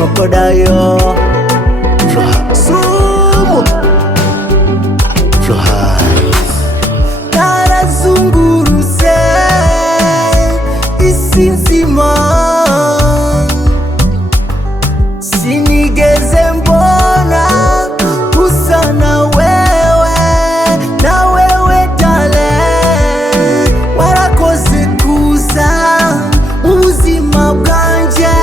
Crocodile Sumu narazungurutse isi nzima, sinigeze mbona usa na wewe dale, warakoze kuza ubuzima bwanje,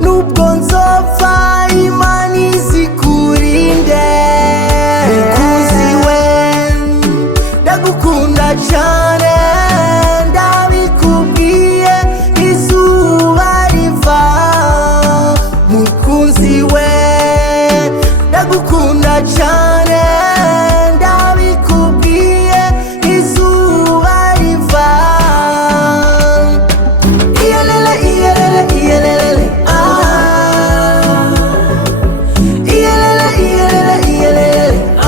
nubwo nzopfa Imana izikurinde. Mukunzi we ndagukunda cyane, ndabikubwiye izuba riva. Mukunzi we ndagukunda cyane, ndabikubwiye izuba riva. Iyelele iyelele iyelele ah, iyelele iyelele iyelele ah.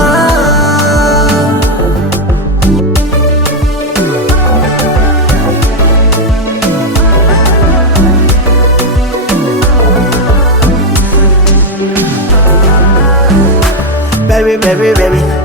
Baby, baby, baby